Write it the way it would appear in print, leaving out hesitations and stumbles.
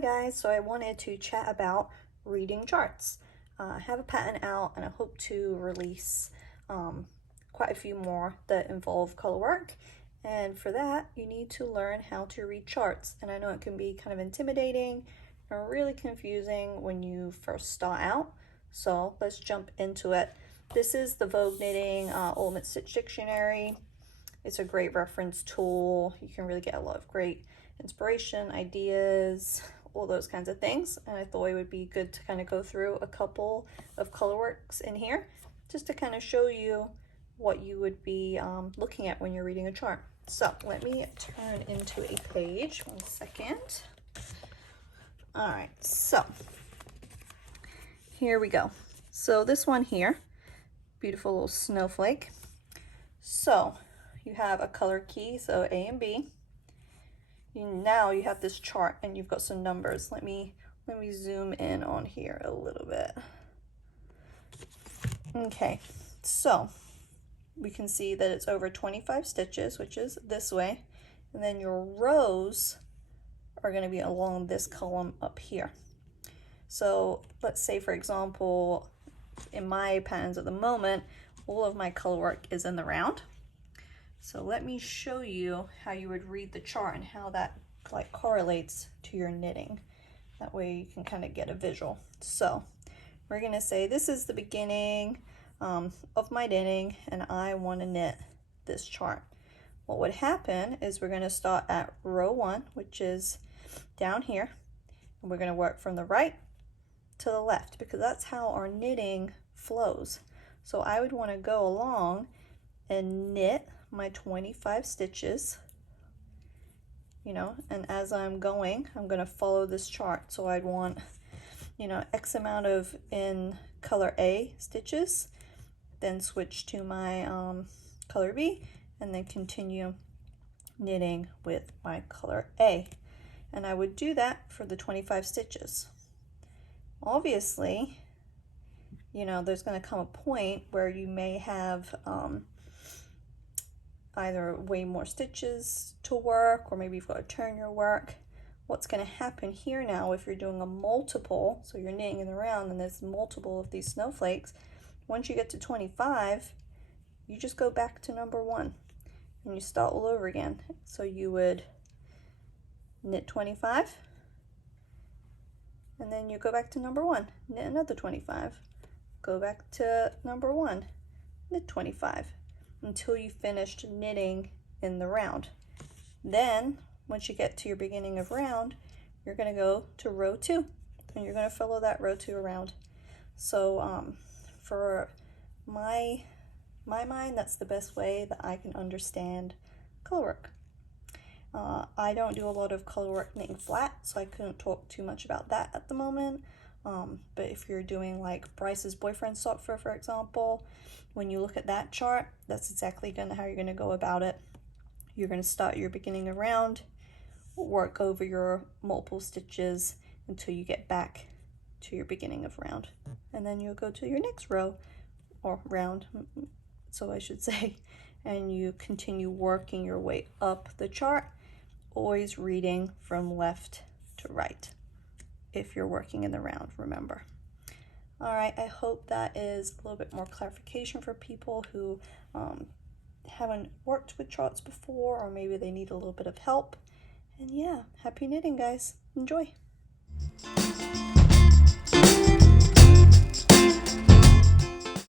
guys, so I wanted to chat about reading charts. I have a patent out and I hope to release quite a few more that involve color work. And for that, you need to learn how to read charts. And I know it can be kind of intimidating and really confusing when you first start out. So let's jump into it. This is the Vogue Knitting Ultimate Stitch Dictionary. It's a great reference tool. You can really get a lot of great inspiration, ideas, all those kinds of things. And I thought it would be good to kind of go through a couple of color works in here just to kind of show you what you would be looking at when you're reading a chart. So let me turn into a page, 1 second. All right, so here we go. So this one here, beautiful little snowflake. So you have a color key, so A and B. Now you have this chart and you've got some numbers. Let me zoom in on here a little bit. Okay, so we can see that it's over 25 stitches, which is this way, and then your rows are going to be along this column up here. So let's say, for example, in my patterns at the moment, all of my color work is in the round. So let me show you how you would read the chart and how that like correlates to your knitting. That way you can kind of get a visual. So we're going to say this is the beginning of my knitting and I want to knit this chart. What would happen is we're going to start at row 1, which is down here, and we're going to work from the right to the left because that's how our knitting flows. So I would want to go along and knit my 25 stitches, you know, and as I'm going, I'm going to follow this chart. So I'd want, you know, X amount of in color A stitches, then switch to my color B, and then continue knitting with my color A. And I would do that for the 25 stitches. Obviously, you know, there's going to come a point where you may have either way more stitches to work, or maybe you've got to turn your work. What's going to happen here now, if you're doing a multiple, so you're knitting in the round and there's multiple of these snowflakes, once you get to 25, you just go back to number 1 and you start all over again. So you would knit 25, and then you go back to number 1, knit another 25, go back to number 1, knit 25, until you finished knitting in the round. Then once you get to your beginning of round, you're going to go to row 2 and you're going to follow that row 2 around. So for my mind, that's the best way that I can understand color work. I don't do a lot of color work knitting flat, so I couldn't talk too much about that at the moment. But if you're doing like Bryce's boyfriend sock fur, for example, when you look at that chart, that's exactly how you're going to go about it. You're going to start your beginning of round, work over your multiple stitches until you get back to your beginning of round, and then you'll go to your next row or round, so I should say, and you continue working your way up the chart, always reading from left to right if you're working in the round, remember. All right, I hope that is a little bit more clarification for people who haven't worked with charts before, or maybe they need a little bit of help. And yeah, happy knitting, guys. Enjoy.